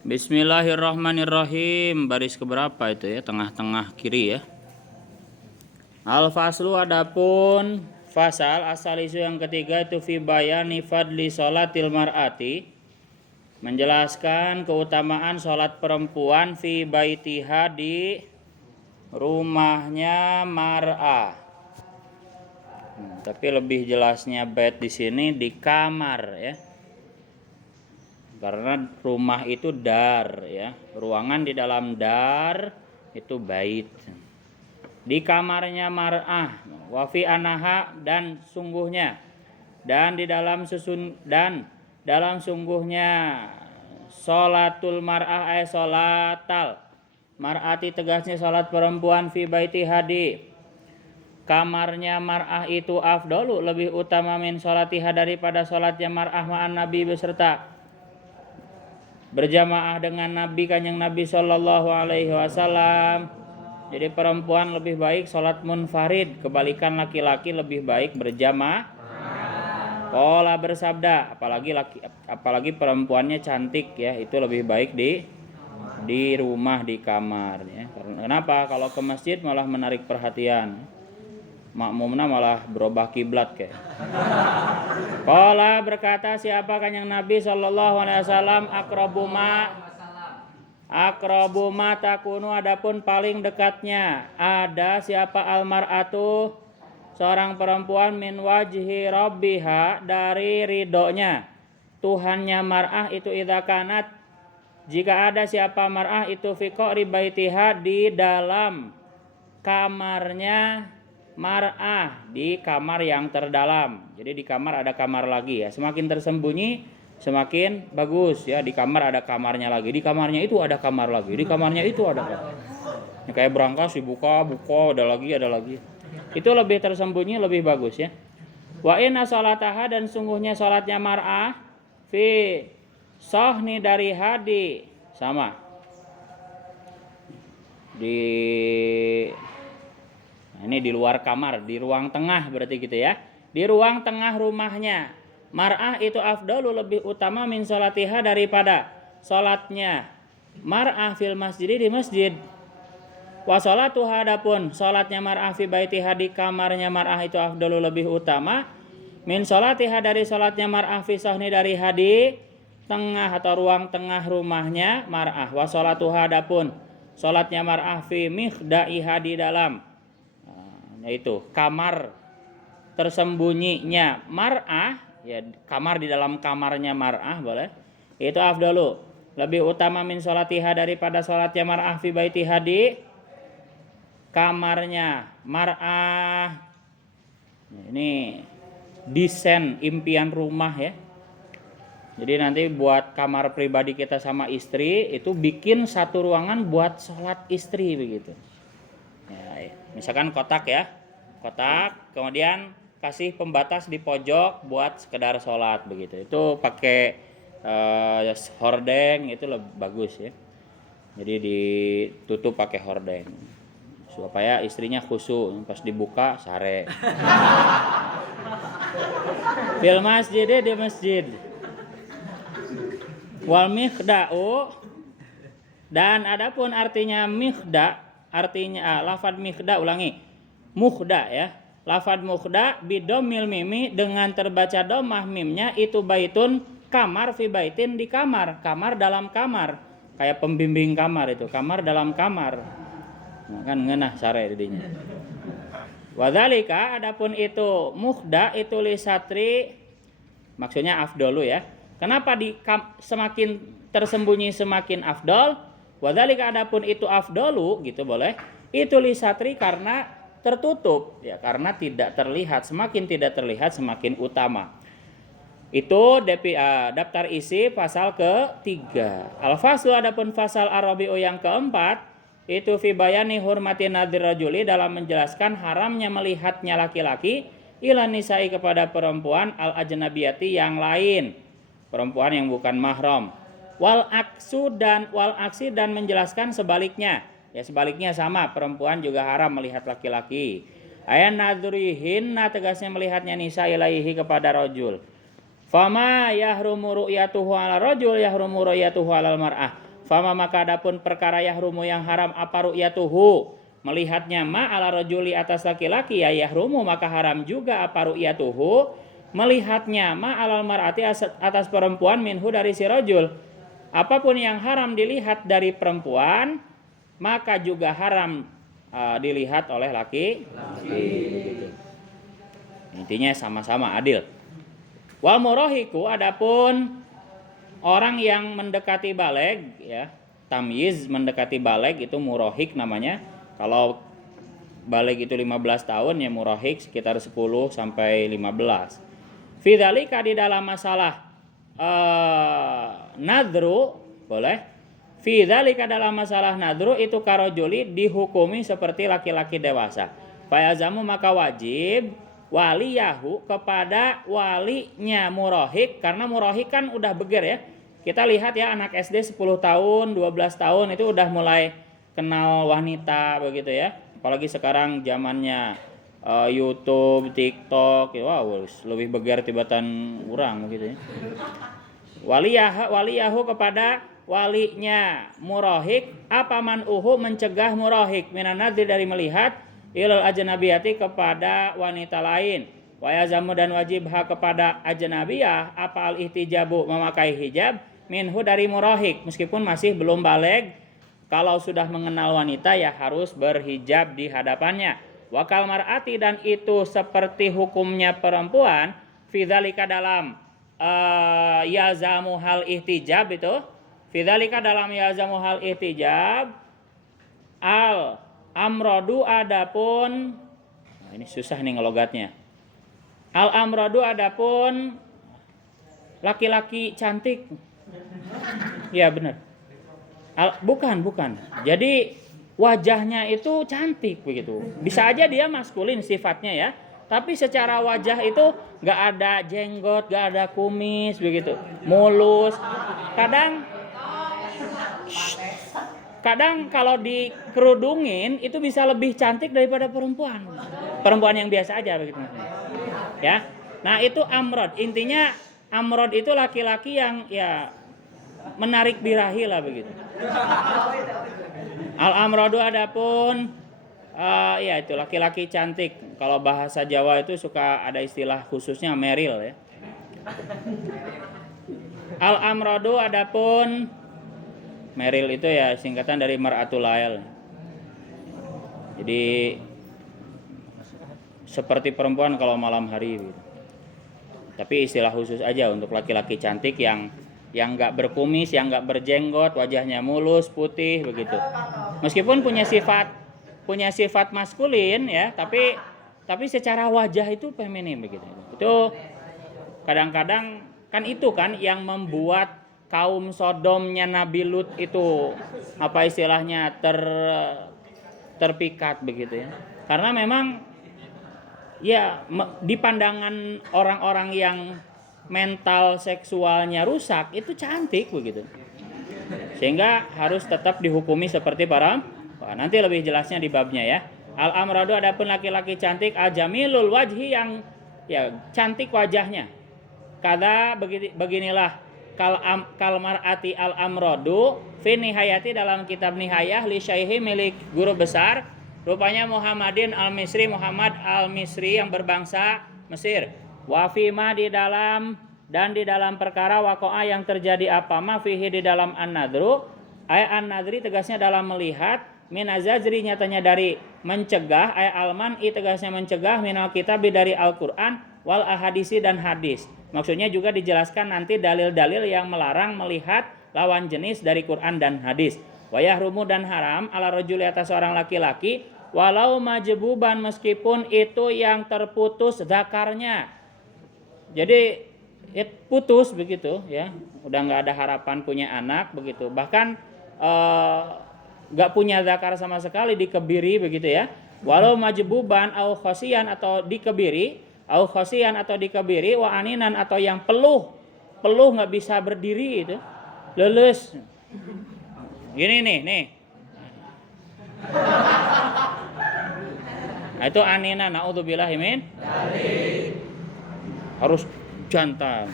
Bismillahirrahmanirrahim. Baris keberapa itu ya? Tengah-tengah kiri ya. Al-faslu adapun fasal asal isu yang ketiga itu fi bayani fadli sholatil mar'ati, menjelaskan keutamaan sholat perempuan fi baitiha di rumahnya mar'ah. Tapi lebih jelasnya bait di sini di kamar ya. Karena rumah itu dar ya, ruangan di dalam dar itu bait. Di kamarnya mar'ah, wafi anaha dan sungguhnya, dan di dalam dalam sungguhnya sholatul mar'ah sholatal mar'ati, tegasnya sholat perempuan fi baiti hadi kamarnya mar'ah itu afdalu, lebih utama min sholatiha daripada sholatnya mar'ah ma'an nabi beserta berjamaah dengan Nabi, kanjeng Nabi Shallallahu Alaihi Wasallam. Jadi perempuan lebih baik sholat munfarid, kebalikan laki-laki lebih baik berjamaah. Qala bersabda, apalagi perempuannya cantik ya, itu lebih baik di rumah, di kamar ya. Kenapa? Kalau ke masjid malah menarik perhatian, makmumna malah berubah kiblat kayak. Qala berkata siapa kanjeng Nabi sallallahu alaihi wasallam, akrabu ma takunu, adapun paling dekatnya ada siapa almar'atu seorang perempuan min wajhi rabbiha, dari ridhonya Tuhannya mar'ah itu idza kanat, jika ada siapa mar'ah itu fi qari baitiha, di dalam kamarnya mar'ah, di kamar yang terdalam. Jadi di kamar ada kamar lagi ya. Semakin tersembunyi semakin bagus ya. Di kamar ada kamarnya lagi, di kamarnya itu ada kamar lagi, di kamarnya itu ada kamar. Ya, kayak berangkas dibuka, ada lagi. Itu lebih tersembunyi, lebih bagus ya. Wa inna sholataha, dan sungguhnya sholatnya mar'ah fi sohni dari hadi, sama ini di luar kamar, di ruang tengah berarti gitu ya. Di ruang tengah rumahnya mar'ah itu afdalu, lebih utama min sholatiha daripada sholatnya mar'ah fil masjid, di masjid. Wa sholatuha, adapun sholatnya mar'ah fi baitiha, di kamarnya mar'ah itu afdalu, lebih utama min sholatiha dari sholatnya mar'ah fi sahni dari hadi tengah atau ruang tengah rumahnya mar'ah. Wa sholatuha, adapun sholatnya mar'ah fi mikhda'iha, di dalam yaitu kamar tersembunyinya mar'ah ya, kamar di dalam kamarnya mar'ah boleh, itu afdalu, lebih utama min sholatiha daripada sholatnya mar'ah fi baitiha, di kamarnya mar'ah. Ini desain impian rumah ya. Jadi nanti buat kamar pribadi kita sama istri itu bikin satu ruangan buat sholat istri begitu ya, misalkan kotak ya, kemudian kasih pembatas di pojok buat sekedar sholat begitu. Itu pakai hordeng, itu lebih bagus ya. Jadi ditutup pakai hordeng supaya istrinya khusyuk, pas dibuka sare. Fil masjid, di masjid. Wal mikhda'u, dan adapun artinya mikhda, artinya lafad mikhda, ulangi, mukhda ya. Lafad mukhda bidomil mimi, dengan terbaca domah mimnya, itu baitun kamar, fi baitin, di kamar, kamar dalam kamar, kayak pembimbing kamar itu, kamar dalam kamar. Nah, kan ngeunah sare didinya. Wadzalika, adapun itu mukhda itu lisatri, maksudnya afdalu ya. Kenapa semakin tersembunyi semakin afdal? Wadzalika, adapun itu afdalu gitu boleh. Itu lisatri karena tertutup ya, karena tidak terlihat, semakin tidak terlihat semakin utama. Itu daftar isi pasal ke-3. Al-faslu, adapun fasal Arabi'u yang keempat itu fi bayani hurmati nadhir rajuli, dalam menjelaskan haramnya melihatnya laki-laki ila nisa'i, kepada perempuan al ajnabiyati yang lain, perempuan yang bukan mahram. Wal aksi, dan menjelaskan sebaliknya. Ya sebaliknya sama, perempuan juga haram melihat laki-laki. Ayan nadhurihinna, tegasnya melihatnya nisa ilaihi, kepada rajul. Fama yahrumu ru'yatuhu ala rajul yahrumu ru'yatuhu alal mar'ah. Fama maka adapun perkara yahrumu yang haram apa ru'yatuhu, melihatnya ma ala rajuli atas laki-laki ya yahrumu maka haram juga apa ru'yatuhu, melihatnya ma alal mar'ati atas perempuan minhu dari si rajul. Apapun yang haram dilihat dari perempuan maka juga haram dilihat oleh laki. Intinya sama-sama adil. Wal murahiku adapun orang yang mendekati baleg ya, tamyiz mendekati baleg itu murahik namanya. Kalau baleg itu 15 tahun ya murahik sekitar 10 sampai 15. Fi dzalika di dalam masalah nadru boleh. Fi dzalika dalam masalah nadru itu karojuli dihukumi seperti laki-laki dewasa. Fayazamu maka wajib waliyahu kepada walinya murahik, karena murahik kan udah beger ya. Kita lihat ya anak SD 10 tahun, 12 tahun itu udah mulai kenal wanita begitu ya. Apalagi sekarang zamannya YouTube, TikTok, ya, wow lebih beger tibatan urang gitu ya. Waliyahu kepada walinya murahik apa manuhu mencegah murahik minan nadri dari melihat ilal ajnabiyati kepada wanita lain, wa yazamu dan wajib hak kepada ajnabiyah apa al ihtijabu memakai hijab minhu dari murahik meskipun masih belum baleg. Kalau sudah mengenal wanita ya harus berhijab di hadapannya. Wakal mar'ati dan itu seperti hukumnya perempuan fidzalika dalam yazamu hal ihtijab itu fidzalika dalam yazamu hal ihtijab al amrodu adapun, nah ini susah nih ngelogatnya. Al amrodu adapun laki-laki cantik. Ya benar. Bukan. Jadi wajahnya itu cantik begitu. Bisa aja dia maskulin sifatnya ya. Tapi secara wajah itu nggak ada jenggot, nggak ada kumis begitu, mulus. Kadang kalau dikerudungin itu bisa lebih cantik daripada perempuan yang biasa aja begitu ya. Nah itu amrod, intinya amrod itu laki-laki yang ya menarik birahi lah begitu. Al amrodu adapun ya itu laki-laki cantik. Kalau bahasa Jawa itu suka ada istilah khususnya meril ya. Al amrodu adapun meril itu ya singkatan dari mar'atul lail. Jadi seperti perempuan kalau malam hari gitu. Tapi istilah khusus aja untuk laki-laki cantik yang enggak berkumis, yang enggak berjenggot, wajahnya mulus, putih begitu. Meskipun punya sifat maskulin ya, tapi secara wajah itu feminim begitu. Itu kadang-kadang kan itu kan yang membuat kaum Sodomnya Nabi Lut itu apa istilahnya terpikat begitu ya. Karena memang ya di pandangan orang-orang yang mental seksualnya rusak itu cantik begitu. Sehingga harus tetap dihukumi seperti para. Nanti lebih jelasnya di babnya ya. Al amradu adapun laki-laki cantik ajamilul wajhi yang ya cantik wajahnya. Kada beginilah kal mar'ati al amrodu fi nihayati dalam kitab nihayah li syaihi milik guru besar rupanya Muhammadin al-Misri Muhammad al-Misri yang berbangsa Mesir wa fi ma di dalam perkara waqa'a yang terjadi apa ma fihi di dalam an-nadru ay an-nadri tegasnya dalam melihat min azajri nyatanya dari mencegah ay alman tegasnya mencegah minal kitab dari Al-Qur'an wal ahadisi dan hadis. Maksudnya juga dijelaskan nanti dalil-dalil yang melarang melihat lawan jenis dari Quran dan hadis. Wa yahrumu dan haram ala rajuli atas seorang laki-laki walau majbuban meskipun itu yang terputus zakarnya. Jadi putus begitu ya. Udah enggak ada harapan punya anak begitu. Bahkan enggak punya zakar sama sekali dikebiri begitu ya. Walau majbuban au khosian atau dikebiri au khosian atau dikebiri wa aninan atau yang peluh nggak bisa berdiri itu lulus gini nih nah itu aninan naudzubillahi min harus jantan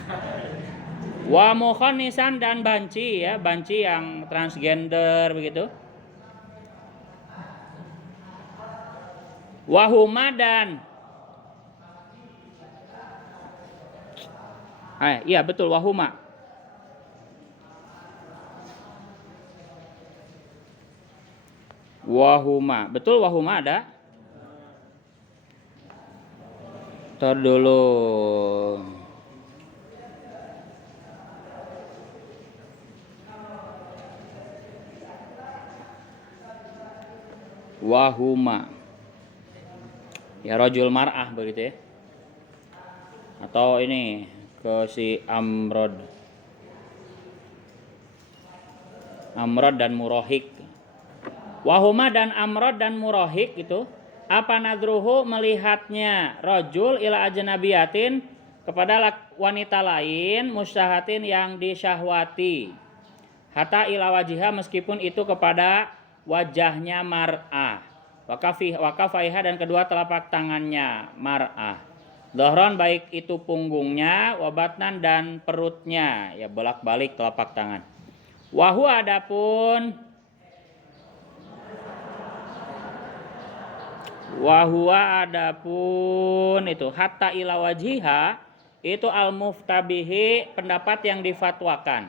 Wa mukhonnisan dan banci ya, banci yang transgender begitu. Wahuma dan iya betul wahuma. Wahuma, betul wahuma ada. Tar dulu. Wahuma. Ya rajul mar'ah begitu ya. Atau ini ke si Amrod dan Murahik. Wahuma dan Amrod dan Murahik itu apa nadruhu melihatnya rajul ila ajnabiyatin kepada wanita lain musyahatin yang disyahwati hatta ila wajiha meskipun itu kepada wajahnya mar'ah wakafaiha dan kedua telapak tangannya mar'ah dohron baik itu punggungnya wabatnan dan perutnya ya bolak-balik telapak tangan wahu adapun itu hatta ila wajiha itu al-muftabihi pendapat yang difatwakan.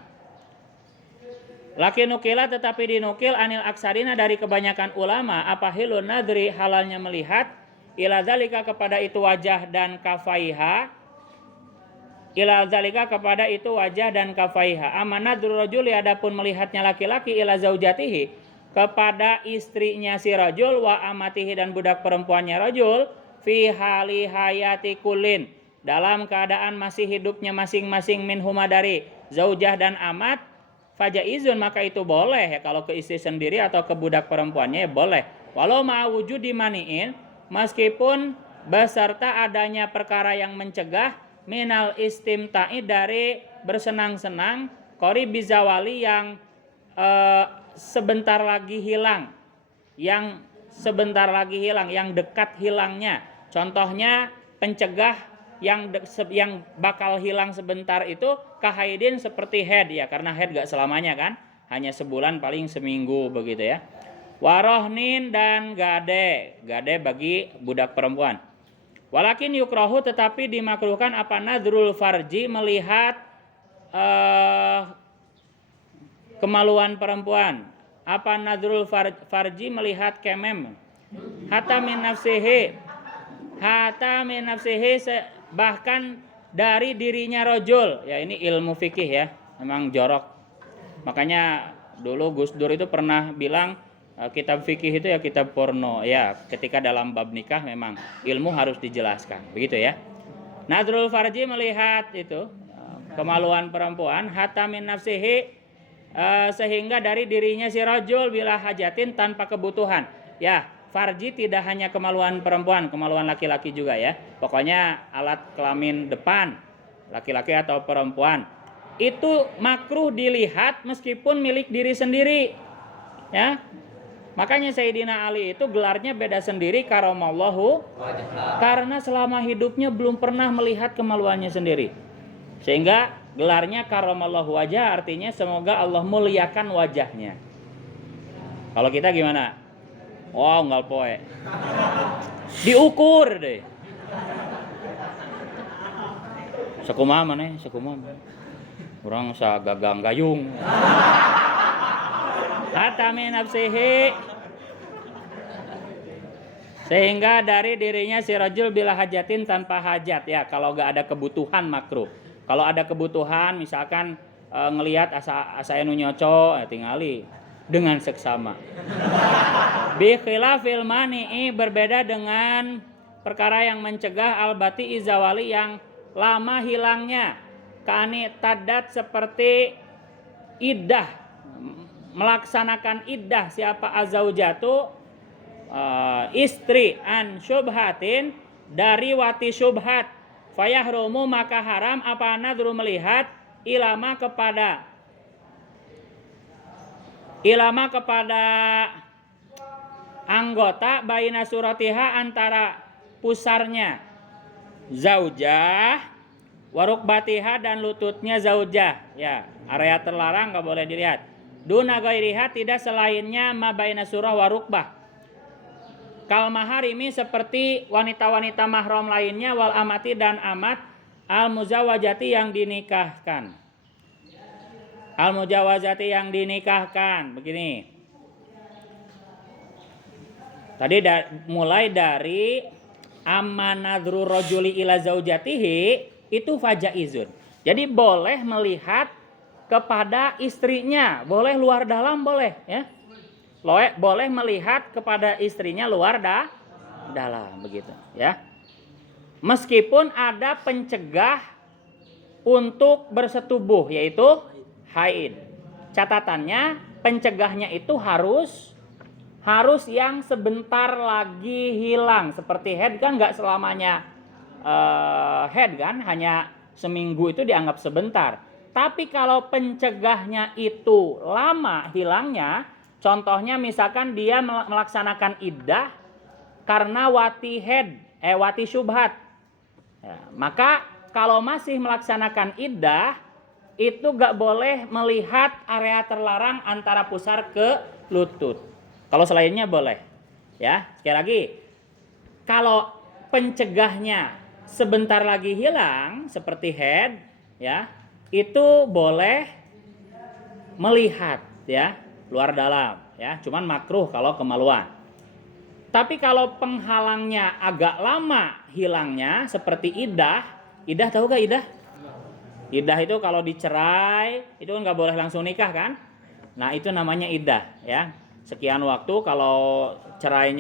Laki nukila tetapi dinukil anil aksarina dari kebanyakan ulama apa hilun nadri halalnya melihat ila zalika kepada itu wajah dan kafaiha ila zalika kepada itu wajah dan kafaiha amanadru rajuli adapun melihatnya laki-laki ila zaujatihi kepada istrinya si rajul wa amatihi dan budak perempuannya rajul fi hali hayati kulin dalam keadaan masih hidupnya masing-masing minhuma dari zaujah dan amat fajaizun maka itu boleh ya kalau ke istri sendiri atau ke budak perempuannya ya boleh walau ma'wujud dimaniin meskipun beserta adanya perkara yang mencegah minal istimta'i dari bersenang-senang qori bizawali yang sebentar lagi hilang yang dekat hilangnya contohnya pencegah yang bakal hilang sebentar itu kahaidin seperti head ya karena head gak selamanya kan hanya sebulan paling seminggu begitu ya warohnin dan gade bagi budak perempuan walakin yukrohu tetapi dimakruhkan apa nadrul farji melihat kemaluan perempuan apa nadrul farji melihat kemem hatta min nafsihi bahkan dari dirinya rojul ya ini ilmu fikih ya memang jorok makanya dulu Gus Dur itu pernah bilang kitab fikih itu ya kitab porno ya ketika dalam bab nikah memang ilmu harus dijelaskan begitu ya nadrul farji melihat itu kemaluan perempuan hatta min nafsihi sehingga dari dirinya si rajul bila hajatin tanpa kebutuhan ya farji tidak hanya kemaluan perempuan kemaluan laki-laki juga ya pokoknya alat kelamin depan laki-laki atau perempuan itu makruh dilihat meskipun milik diri sendiri ya makanya Sayyidina Ali itu gelarnya beda sendiri karamallahu karena selama hidupnya belum pernah melihat kemaluannya sendiri sehingga gelarnya karamallahu wajah artinya semoga Allah muliakan wajahnya. Kalau kita gimana? Wow, nggak poe. Diukur deh. Sekumaha maneh, sekumaha. Urang sagagang gayung. Hatta min nafsihi sehingga dari dirinya si rajul bila hajatin tanpa hajat ya kalau nggak ada kebutuhan makruh. Kalau ada kebutuhan misalkan ngelihat asa anu nyoco tingali dengan seksama. Bi khilafil mani'i berbeda dengan perkara yang mencegah albati izawali yang lama hilangnya. Kani tadat seperti iddah melaksanakan iddah siapa azaujatu istri an syubhatin dari wati syubhat fayahrumu maka haram apa nadru melihat ilama kepada anggota baina suratiha antara pusarnya zaujah Warukbatiha dan lututnya zaujah. Ya, area terlarang nggak boleh dilihat. Duna ghairiha tidak selainnya ma baina surah warukbah. Kal maharimi seperti wanita-wanita mahram lainnya wal amati dan amat al muzawajati yang dinikahkan. Al mujawazati yang dinikahkan. Begini. Tadi mulai dari amanadru rajuli ila zaujatihi itu fajaizun. Jadi boleh melihat kepada istrinya, boleh luar dalam boleh ya. Boleh melihat kepada istrinya luar dalam begitu ya. Meskipun ada pencegah untuk bersetubuh yaitu haid. Catatannya pencegahnya itu harus yang sebentar lagi hilang. Seperti head kan nggak selamanya head kan, hanya seminggu itu dianggap sebentar. Tapi kalau pencegahnya itu lama hilangnya, contohnya misalkan dia melaksanakan iddah karena wati syubhat. Ya, maka kalau masih melaksanakan iddah itu gak boleh melihat area terlarang antara pusar ke lutut. Kalau selainnya boleh. Ya, sekali lagi. Kalau pencegahnya sebentar lagi hilang seperti head, ya, itu boleh melihat ya, luar dalam ya, cuman makruh kalau kemaluan. Tapi kalau penghalangnya agak lama hilangnya seperti iddah tahu gak iddah? Iddah itu kalau dicerai itu kan nggak boleh langsung nikah kan? Nah itu namanya iddah ya. Sekian waktu, kalau cerai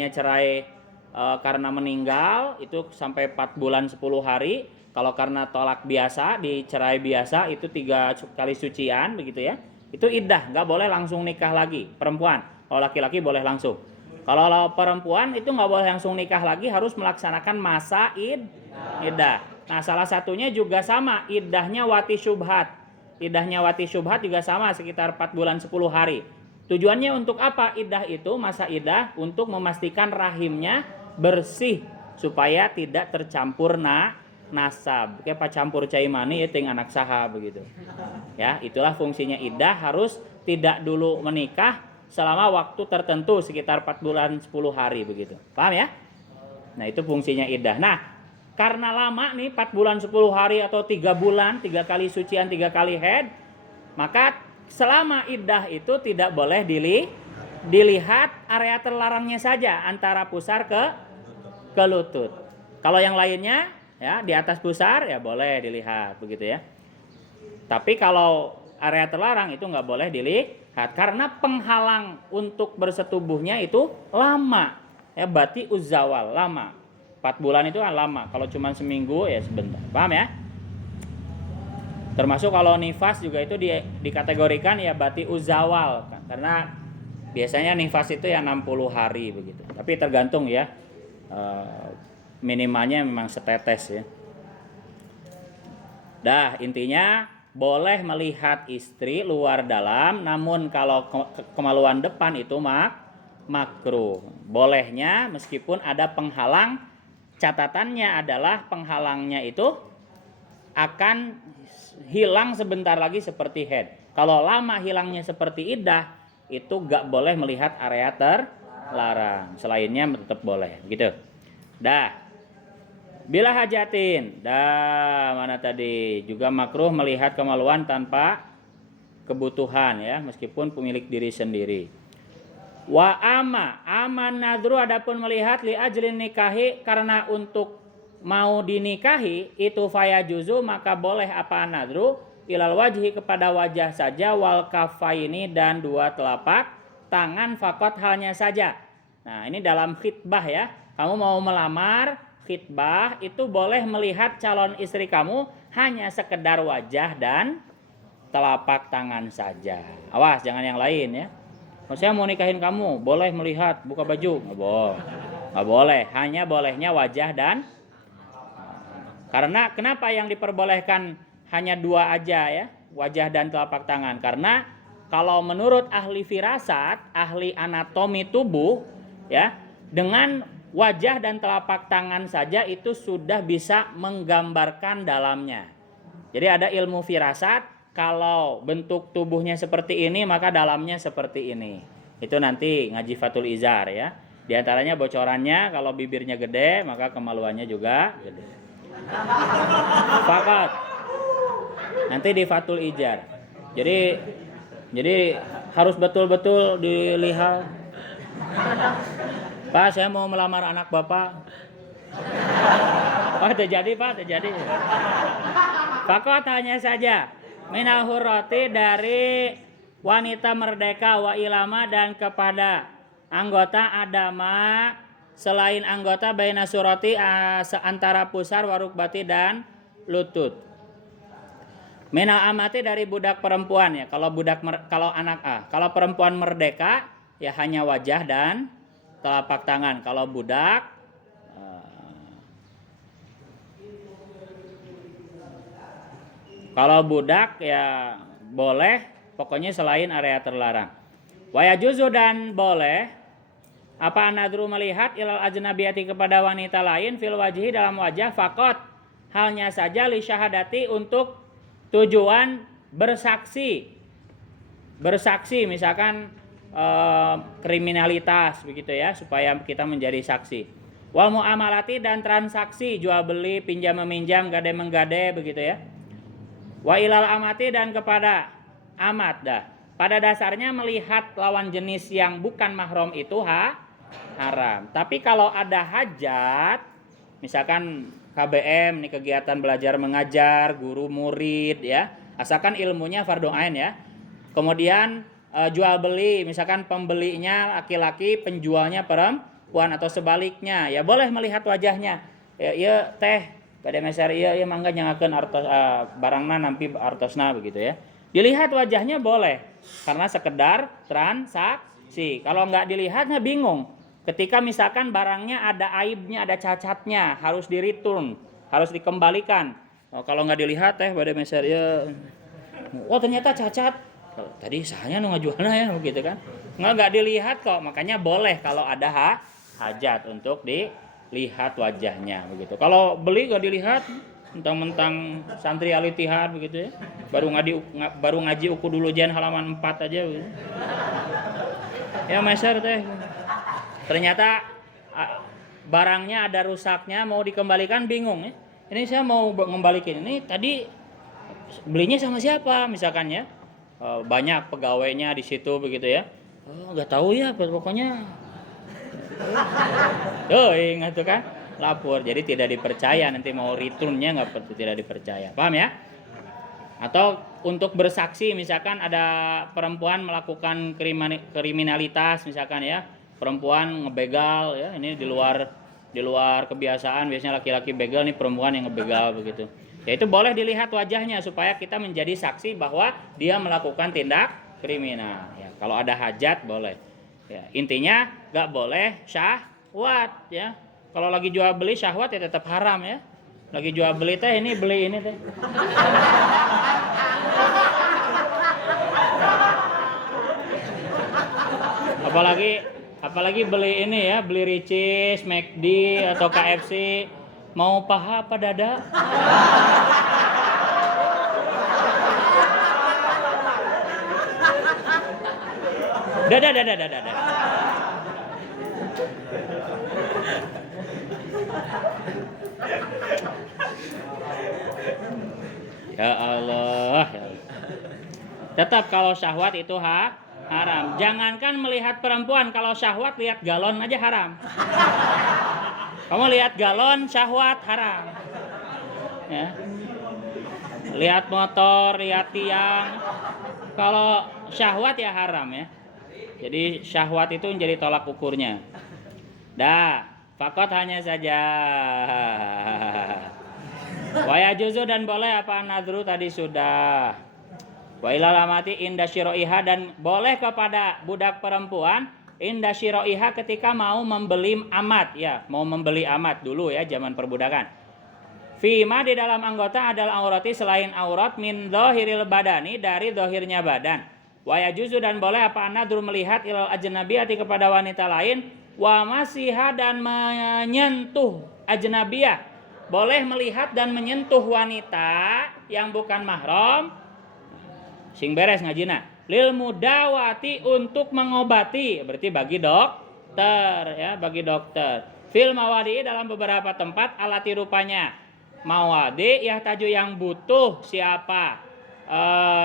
karena meninggal itu sampai 4 bulan 10 hari. Kalau karena tolak biasa, dicerai biasa itu 3 kali sucian begitu ya. Itu iddah, nggak boleh langsung nikah lagi perempuan. Kalau laki-laki boleh langsung. Kalau perempuan itu nggak boleh langsung nikah lagi, harus melaksanakan masa iddah. Nah salah satunya juga sama, iddahnya wati syubhat. Iddahnya wati syubhat juga sama, sekitar 4 bulan 10 hari. Tujuannya untuk apa iddah itu, masa iddah? Untuk memastikan rahimnya bersih supaya tidak tercampur nasab. Kayak pacampur cai mani ya ting anak saha begitu. Ya, itulah fungsinya iddah, harus tidak dulu menikah selama waktu tertentu sekitar 4 bulan 10 hari begitu. Paham ya? Nah, itu fungsinya iddah. Nah, karena lama nih 4 bulan 10 hari atau 3 bulan, 3 kali sucian, 3 kali haid, maka selama iddah itu tidak boleh dilihat area terlarangnya saja antara pusar ke lutut. Kalau yang lainnya ya di atas pusar ya boleh dilihat begitu ya. Tapi kalau area terlarang itu nggak boleh dilihat karena penghalang untuk bersetubuhnya itu lama. Ya bati uzawal lama. 4 bulan itu kan lama. Kalau cuma seminggu ya sebentar. Paham ya? Termasuk kalau nifas juga itu dikategorikan ya bati uzawal kan. Karena biasanya nifas itu ya 60 hari begitu. Tapi tergantung ya. Minimalnya memang setetes ya. Dah intinya boleh melihat istri luar dalam, namun kalau kemaluan depan itu makruh. Bolehnya meskipun ada penghalang, catatannya adalah penghalangnya itu akan hilang sebentar lagi seperti haid. Kalau lama hilangnya seperti iddah, itu gak boleh melihat area terlarang. Selainnya tetap boleh, gitu. Dah. Bila hajatin, mana tadi juga makruh melihat kemaluan tanpa kebutuhan ya, meskipun pemilik diri sendiri. Wa aman nadru adapun melihat li ajlin nikahi karena untuk mau dinikahi itu faya juzu maka boleh apa nadru ilal wajhi kepada wajah saja wal kafaini dan 2 telapak tangan fakot halnya saja. Nah ini dalam khitbah ya, kamu mau melamar khitbah itu boleh melihat calon istri kamu hanya sekedar wajah dan telapak tangan saja. Awas jangan yang lain ya. Saya mau nikahin kamu, boleh melihat buka baju? Nggak boleh. Hanya bolehnya wajah dan karena kenapa yang diperbolehkan hanya 2 aja ya, wajah dan telapak tangan? Karena kalau menurut ahli firasat, ahli anatomi tubuh ya, dengan wajah dan telapak tangan saja itu sudah bisa menggambarkan dalamnya. Jadi ada ilmu firasat, kalau bentuk tubuhnya seperti ini maka dalamnya seperti ini. Itu nanti ngaji Fathul Izar ya. Di antaranya bocorannya kalau bibirnya gede maka kemaluannya juga gede. Fakat. Nanti di Fathul Izar. Jadi harus betul-betul dilihat. Pak, saya mau melamar anak Bapak. Oh, terjadi Pak, terjadi. Fakot hanya saja minal hurrati dari wanita merdeka wa ilama dan kepada anggota adama selain anggota baina surati antara pusar warukbati dan lutut. Minal amati dari budak perempuan ya. Kalau perempuan merdeka ya hanya wajah dan telapak tangan. Kalau budak ya boleh, pokoknya selain area terlarang. Wa yajuzu dan boleh apa anadru melihat ilal ajnabiyati kepada wanita lain fil wajhi dalam wajah fakot halnya saja li syahadati untuk tujuan bersaksi misalkan kriminalitas begitu ya, supaya kita menjadi saksi. Wal muamalati dan transaksi jual beli pinjam meminjam gade menggade begitu ya. Wa ilal amati dan kepada amat dah. Pada dasarnya melihat lawan jenis yang bukan mahram itu haram. Tapi kalau ada hajat, misalkan KBM nih kegiatan belajar mengajar, guru murid ya, asalkan ilmunya fardhu ain ya. Kemudian jual beli, misalkan pembelinya laki-laki, penjualnya perempuan atau sebaliknya, ya boleh melihat wajahnya. Ya teh pada meser iya mangga nyangakeun artos barangna nampi artosna begitu ya. Dilihat wajahnya boleh karena sekedar transaksi. Kalau nggak dilihatnya bingung. Ketika misalkan barangnya ada aibnya, ada cacatnya, harus di-return, harus dikembalikan. Kalau nggak dilihat teh pada meser iya, oh ternyata cacat. Tadi sahanya nu ngajualna ya begitu kan. Nggak dilihat kok, makanya boleh kalau ada hajat untuk dilihat wajahnya begitu. Kalau beli gak dilihat, mentang-mentang santri alitihad begitu ya, baru ngaji uku dulu jan halaman 4 aja begitu. Ya meser teh, ternyata barangnya ada rusaknya, mau dikembalikan bingung ya. Ini saya mau ngembalikin, ini tadi belinya sama siapa misalkan ya, banyak pegawainya di situ begitu ya. Nggak tahu ya, pokoknya ingat tuh kan, lapor. Jadi tidak dipercaya, nanti mau returnnya tidak dipercaya, paham ya? Atau untuk bersaksi, misalkan ada perempuan melakukan kriminalitas misalkan ya, perempuan ngebegal ya, ini di luar kebiasaan, biasanya laki-laki begal, nih perempuan yang ngebegal begitu. Ya itu boleh dilihat wajahnya supaya kita menjadi saksi bahwa dia melakukan tindak kriminal. Ya, kalau ada hajat boleh. Ya, intinya nggak boleh syahwat ya. Kalau lagi jual beli syahwat ya tetap haram ya. Lagi jual beli teh ini beli ini teh. Apalagi beli ini ya, beli Ricis, McD atau KFC, mau paha apa dada? Dada. Ya Allah. Tetap kalau syahwat itu haram. Jangankan melihat perempuan, kalau syahwat lihat galon aja haram. Kamu lihat galon syahwat haram. Ya. Lihat motor, lihat tiang. Kalau syahwat ya haram ya. Jadi syahwat itu menjadi tolak ukurnya. Dah, fakot hanya saja. Wa yajuzu dan boleh apa nadru tadi sudah. Wa ilal amati inda syira'iha dan boleh kepada budak perempuan inda syira'iha ketika mau membeli amat ya, mau membeli amat dulu ya zaman perbudakan. Fima di dalam anggota adalah aurati selain aurat min dhahiril badani dari dhahirnya badan. Wa yajuzu dan boleh apa nadru melihat ilal ajnabiyati kepada wanita lain wa masiha dan menyentuh ajnabiyah. Boleh melihat dan menyentuh wanita yang bukan mahram sing beres ngajina lil mudawati untuk mengobati, berarti bagi dokter ya, bagi dokter. Fil mawadi dalam beberapa tempat alati rupanya mawadi yahtaju yang butuh siapa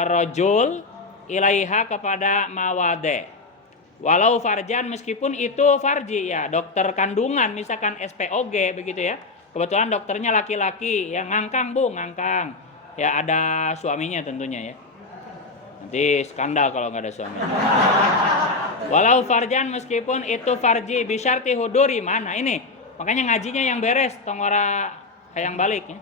rojul ilaiha kepada mawade. Walau farjan meskipun itu farji ya, dokter kandungan misalkan SPOG begitu ya. Kebetulan dokternya laki-laki yang ngangkang Bu, ngangkang. Ya ada suaminya tentunya ya. Nanti skandal kalau nggak ada suaminya. Walau farjan meskipun itu farji bisyarti huduri mana ini. Makanya ngajinya yang beres tongora hayang balik ya.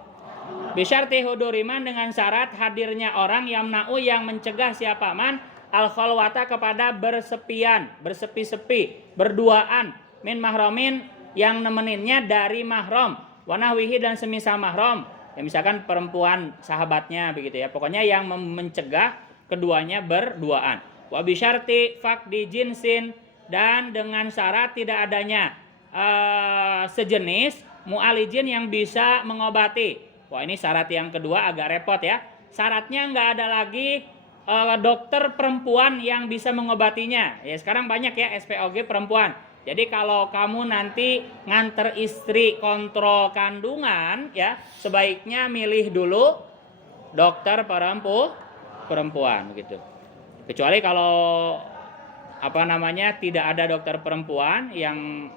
Bisyarti huduri man dengan syarat hadirnya orang yamna'u yang mencegah siapa man al khalwata kepada bersepian, bersepi-sepi, berduaan min mahramin yang nemeninnya dari mahram, wanahwihi dan semisal mahram. Ya misalkan perempuan sahabatnya begitu ya. Pokoknya yang mencegah keduanya berduaan. Wa bisyarti faqdi jinsin dan dengan syarat tidak adanya sejenis mu'alijin yang bisa mengobati. Wah ini syarat yang kedua agak repot ya. Syaratnya nggak ada lagi dokter perempuan yang bisa mengobatinya. Ya sekarang banyak ya SPOG perempuan. Jadi kalau kamu nanti nganter istri kontrol kandungan ya, sebaiknya milih dulu dokter perempuan gitu. Kecuali kalau tidak ada dokter perempuan yang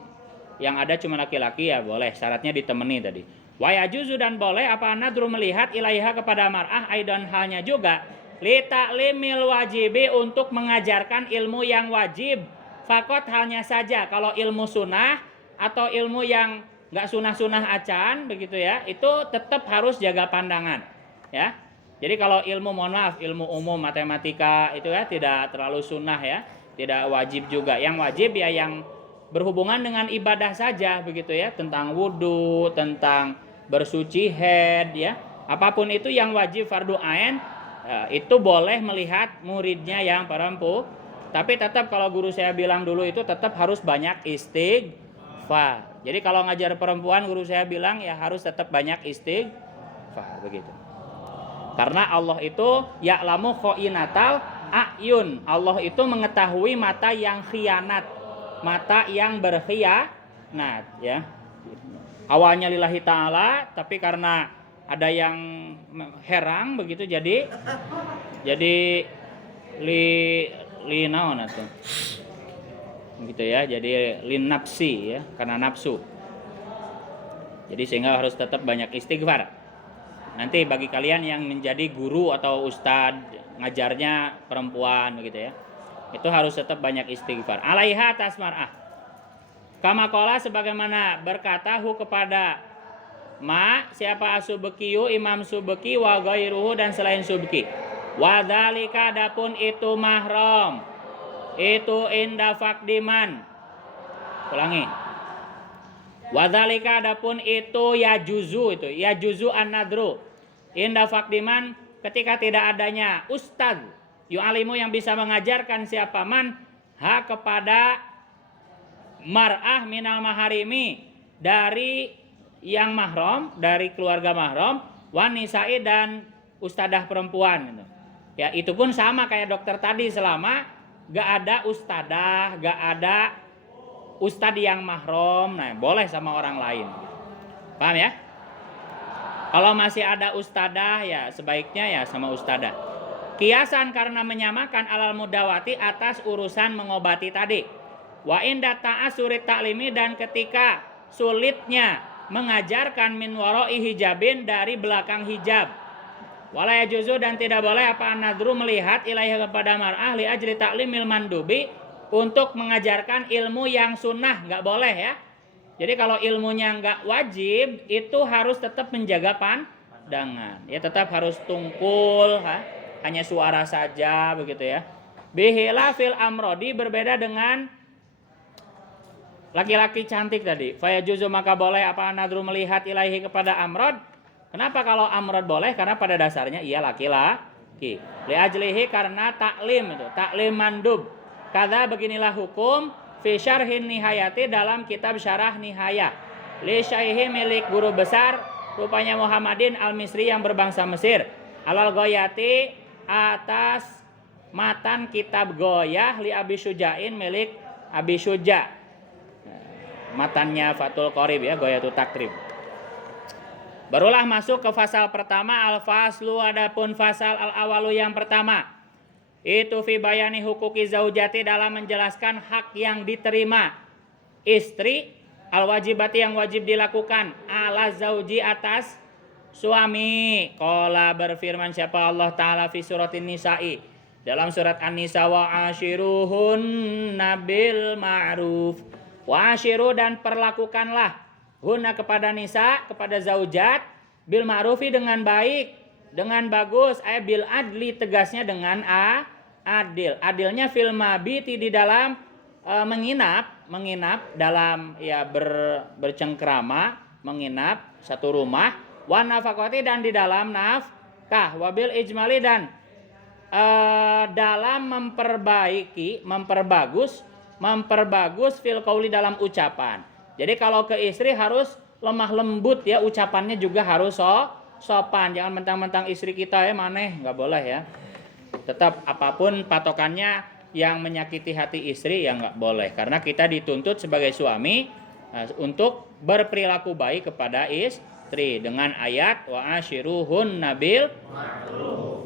ada cuma laki-laki ya boleh, syaratnya ditemani tadi. Wa yajuzu dan boleh apa nadru melihat ilaiha kepada mar'ah aidan halnya juga li ta'limil wajibi untuk mengajarkan ilmu yang wajib. Fakot halnya saja kalau ilmu sunnah atau ilmu yang enggak sunah-sunah acan begitu ya, itu tetap harus jaga pandangan ya. Jadi kalau ilmu ilmu umum matematika itu ya tidak terlalu sunnah ya, tidak wajib juga. Yang wajib ya yang berhubungan dengan ibadah saja begitu ya, tentang wudu, tentang bersuci haid ya, apapun itu yang wajib fardu ain itu boleh melihat muridnya yang perempuan. Tapi tetap kalau guru saya bilang dulu itu tetap harus banyak istighfar. Jadi kalau ngajar perempuan guru saya bilang ya harus tetap banyak istighfar begitu. Karena Allah itu ya'lamu kha'inatal a'yun. Allah itu mengetahui mata yang khianat, mata yang berkhianat ya. Awalnya lillahi ta'ala tapi karena ada yang herang begitu jadi li naon atuh. Gitu ya. Jadi lin nafsi ya, karena nafsu. Jadi sehingga harus tetap banyak istighfar. Nanti bagi kalian yang menjadi guru atau ustadz ngajarnya perempuan begitu ya, itu harus tetap banyak istighfar. Alaiha atas mar'ah. Kama qala sebagaimana berkata hu kepada siapa Subkiyu Imam Subki wa ghairuhu dan selain Subki. Wa dzalika adapun itu mahram. Itu inda faqdiman. Ulangi. Wa dzalika adapun itu yajuzu an-nadru. Inda faqdiman ketika tidak adanya ustaz yu'alimu yang bisa mengajarkan siapa man kepada mar'ah minal maharimi dari yang mahram, dari keluarga mahram, wanisai dan ustadah perempuan gitu. Ya itu pun sama kayak dokter tadi, selama gak ada ustadah, gak ada ustad yang mahram, nah boleh sama orang lain. Paham ya? Kalau masih ada ustadah ya sebaiknya ya sama ustadah. Kiasan karena menyamakan alal mudawati atas urusan mengobati tadi. Wa inda ta'asurit ta'limi dan ketika sulitnya mengajarkan min wara'i hijabin dari belakang hijab. Wala yajuzu dan tidak boleh apa an-nadru melihat ilaihi kepada mar'ah li ajli ta'limil mandubi untuk mengajarkan ilmu yang sunnah, enggak boleh ya. Jadi kalau ilmunya enggak wajib itu harus tetap menjaga pandangan. Ya tetap harus tungkul hanya suara saja begitu ya. Bihila fil amrodi berbeda dengan laki-laki cantik tadi. Fayajuzu maka boleh apa nadru melihat ilaihi kepada amrod. Kenapa kalau amrod boleh? Karena pada dasarnya ia laki-laki. Li ajlihi karena taklim itu, taklim mandub. Kada beginilah hukum fi syarhin nihayati dalam kitab syarah nihayah. Li syaihi milik guru besar rupanya Muhammadin al-Misri yang berbangsa Mesir. Alal goyati atas matan kitab goyah li Abi Syuja'in milik Abi Syuja. Matannya Fathul Qorib ya, Goyatul Takrib. Barulah masuk ke fasal pertama, al-faslu, adapun fasal al-awalu yang pertama. Itu fi bayani hukuki zaujati, dalam menjelaskan hak yang diterima istri, al-wajibati, yang wajib dilakukan, ala zauji, atas suami. Qala, berfirman siapa Allah Ta'ala fi suratin Nisa'i, dalam surat An-Nisa, wa ashiruhun nabil ma'ruf. Wa ashiru, dan perlakukanlah hunna, kepada nisa, kepada zaujat, bil ma'rufi, dengan baik, dengan bagus, bil adli, tegasnya dengan adil. Adilnya fil mabiti, di dalam menginap dalam ya bercengkrama, menginap satu rumah, wa nafaqati, dan di dalam nafkah, wabil ijmali, dan dalam memperbagus fil qauli, dalam ucapan. Jadi kalau ke istri harus lemah lembut ya, ucapannya juga harus sopan. Jangan mentang-mentang istri kita ya maneh, nggak boleh ya. Tetap apapun patokannya, yang menyakiti hati istri ya nggak boleh. Karena kita dituntut sebagai suami untuk berperilaku baik kepada istri dengan ayat wa ashiruhun nabil.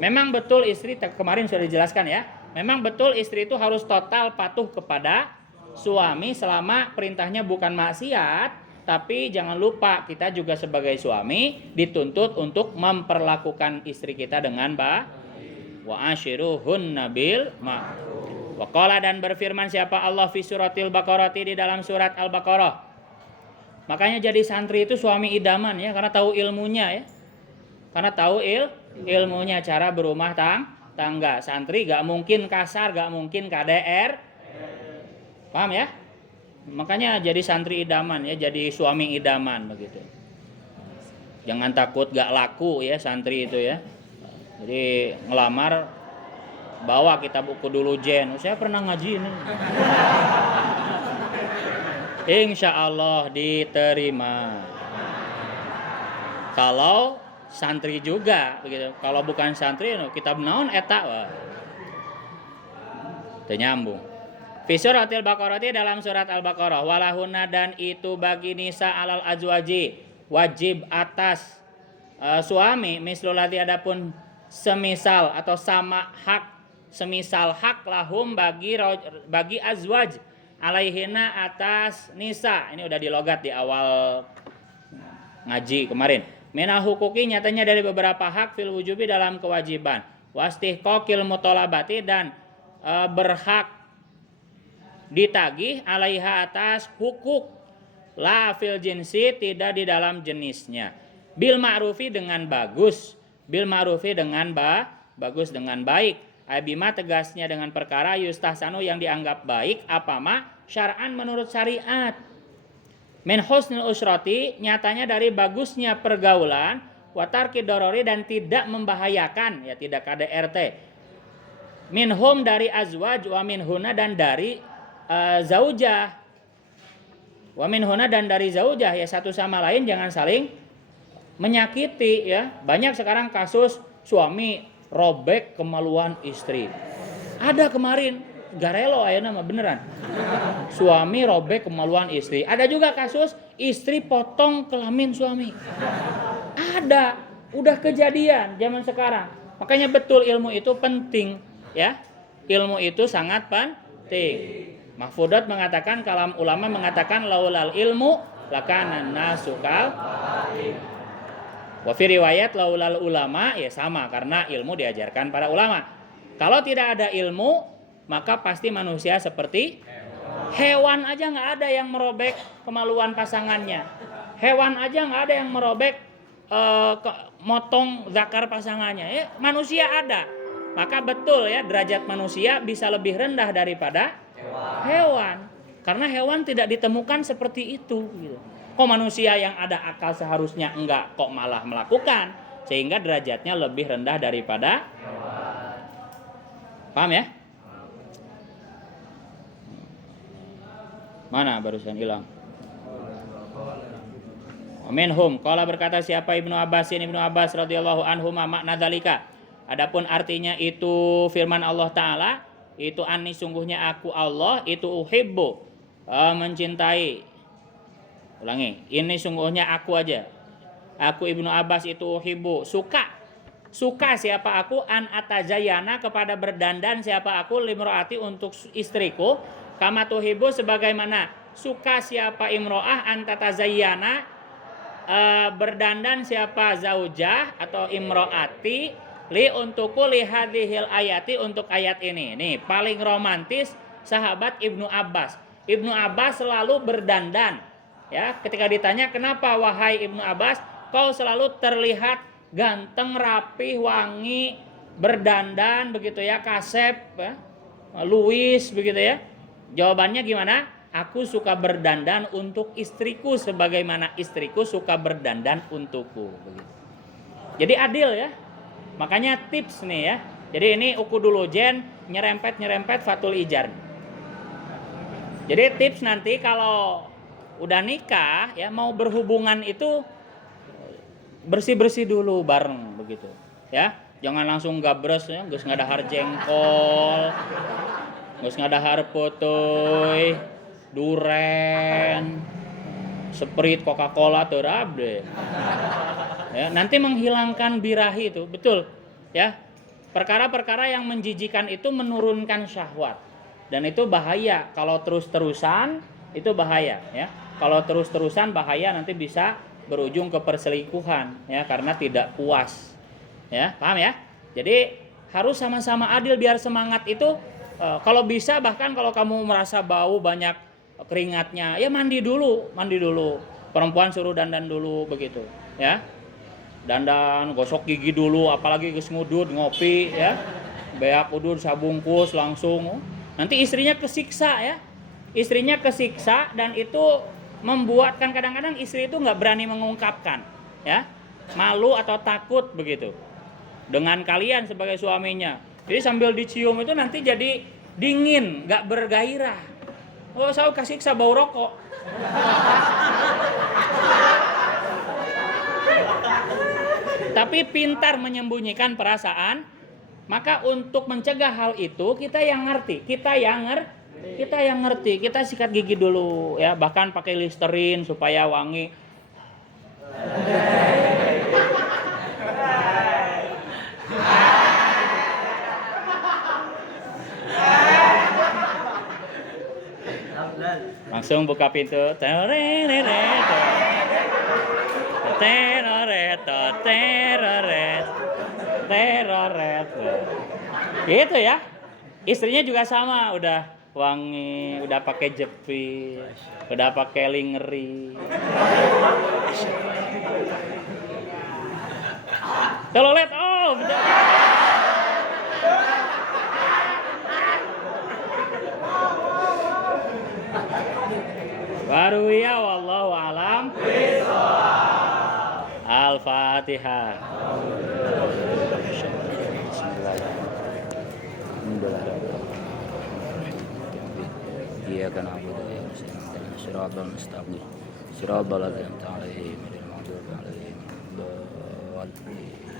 Memang betul istri, kemarin sudah dijelaskan ya. Memang betul istri itu harus total patuh kepada suami selama perintahnya bukan maksiat. Tapi jangan lupa kita juga sebagai suami dituntut untuk memperlakukan istri kita dengan wa ashiruhun nabil ma'ruf. Wa qala, dan berfirman siapa Allah fi suratil Baqarah, di dalam surat Al-Baqarah. Makanya jadi santri itu suami idaman ya, karena tahu ilmunya ya. Karena tahu ilmunya cara berumah tangga. Santri gak mungkin kasar, gak mungkin KDR. Paham ya? Makanya jadi santri idaman ya, jadi suami idaman begitu. Jangan takut gak laku ya santri itu ya. Jadi ngelamar bawa kitab buku dulu Jen. Saya pernah ngaji ini. Insya Allah diterima. Kalau santri juga begitu. Kalau bukan santri kitab naon eta wah. Teu nyambung. Fi suratil Baqarah, dalam surat Al-Baqarah, walahunna, dan itu bagi nisa alal azwaji, wajib atas suami, mislulati, adapun semisal atau sama hak, semisal hak lahum bagi azwaj, alaihina, atas nisa. Ini udah dilogat di awal ngaji kemarin. Minal hukuki, nyatanya dari beberapa hak, fil wujubi, dalam kewajiban, wastihqaqil mutolabati, dan berhak ditagih, alaiha, atas hukuk, la fil jinsi, tidak di dalam jenisnya, bil ma'rufi, dengan bagus, bil ma'rufi, dengan bagus, dengan baik, abima, tegasnya dengan perkara, yustahsanu, yang dianggap baik, apama, syar'an, menurut syariat, min husnil usrati, nyatanya dari bagusnya pergaulan, watarki dorori, dan tidak membahayakan ya, tidak KDRT, minhum, dari azwaj, wa minhuna, dan dari zaujah, wa minhuna, dan dari zaujah ya, satu sama lain jangan saling menyakiti ya. Banyak sekarang kasus suami robek kemaluan istri. Ada kemarin garelo ayeuna mah beneran. Suami robek kemaluan istri. Ada juga kasus istri potong kelamin suami. Ada, udah kejadian zaman sekarang. Makanya betul ilmu itu penting ya. Ilmu itu sangat penting. Mahfudat mengatakan, kalam ulama mengatakan, laulal ilmu lakana nasukal. Wa fi riwayat laulal ulama, ya sama, karena ilmu diajarkan para ulama. Kalau tidak ada ilmu, maka pasti manusia seperti hewan aja nggak ada yang merobek kemaluan pasangannya. Hewan aja nggak ada yang merobek motong zakar pasangannya. Ya, manusia ada. Maka betul ya, derajat manusia bisa lebih rendah daripada hewan. Karena hewan tidak ditemukan seperti itu gitu. Kok manusia yang ada akal seharusnya enggak, kok malah melakukan, sehingga derajatnya lebih rendah daripada hewan. Paham ya? Mana barusan hilang? Minhum qala berkata siapa Ibnu Abbas radhiyallahu anhu makna dzalika. Adapun artinya itu firman Allah taala itu ani sungguhnya aku Allah itu uhibbu mencintai. Ulangi, ini sungguhnya aku aja. Aku Ibnu Abbas itu uhibbu suka. Suka siapa aku an atajayana kepada berdandan siapa aku limroati untuk istriku kama tuhibbu sebagaimana suka siapa imroah an tatazayyana berdandan siapa zaujah atau imroati li untukku li hadhil ayati untuk ayat ini. Nih paling romantis sahabat Ibnu Abbas. Ibnu Abbas selalu berdandan. Ya, ketika ditanya kenapa wahai Ibnu Abbas kau selalu terlihat ganteng, rapih, wangi, berdandan begitu ya, kasep ya, luwis begitu ya. Jawabannya gimana? Aku suka berdandan untuk istriku sebagaimana istriku suka berdandan untukku begitu. Jadi adil ya. Makanya tips nih ya. Jadi ini ukudulujen nyerempet fatul ijar. Jadi tips nanti kalau udah nikah ya mau berhubungan itu bersih-bersih dulu bareng begitu ya. Jangan langsung gabres ya, geus ngadahar jengkol, geus ngadahar potoy, duren, Sprite, Coca-Cola terab deh. Ya, nanti menghilangkan birahi itu, betul ya. Perkara-perkara yang menjijikan itu menurunkan syahwat dan itu bahaya kalau terus-terusan, itu bahaya ya. Kalau terus-terusan bahaya nanti bisa berujung ke perselingkuhan ya karena tidak puas. Ya, paham ya? Jadi harus sama-sama adil biar semangat itu kalau bisa bahkan kalau kamu merasa bau banyak keringatnya, ya mandi dulu. Perempuan suruh dandan dulu begitu, ya. Dandan, gosok gigi dulu, apalagi geus ngudud ngopi ya. Beak udud sabungkus langsung. Nanti istrinya kesiksa ya. Istrinya kesiksa dan itu membuatkan kadang-kadang istri itu nggak berani mengungkapkan ya, malu atau takut begitu dengan kalian sebagai suaminya. Jadi sambil dicium itu nanti jadi dingin, nggak bergairah. Oh saya kesiksa bau rokok. Tapi pintar menyembunyikan perasaan. Maka untuk mencegah hal itu kita yang ngerti, kita sikat gigi dulu ya, bahkan pakai Listerine supaya wangi. Langsung buka pintu. Gitu ya. Istrinya juga sama, udah wangi, udah pakai jepit, udah pakai lingeri. Kalau lihat, oh, betul. Baru ya, wallahu alam. Al-Fatihah. Iyyaka na'budu wa iyyaka nasta'in. Shiratal mustaqim. Shiratal ladzina an'amta 'alaihim ghairil maghdubi 'alaihim waladdallin.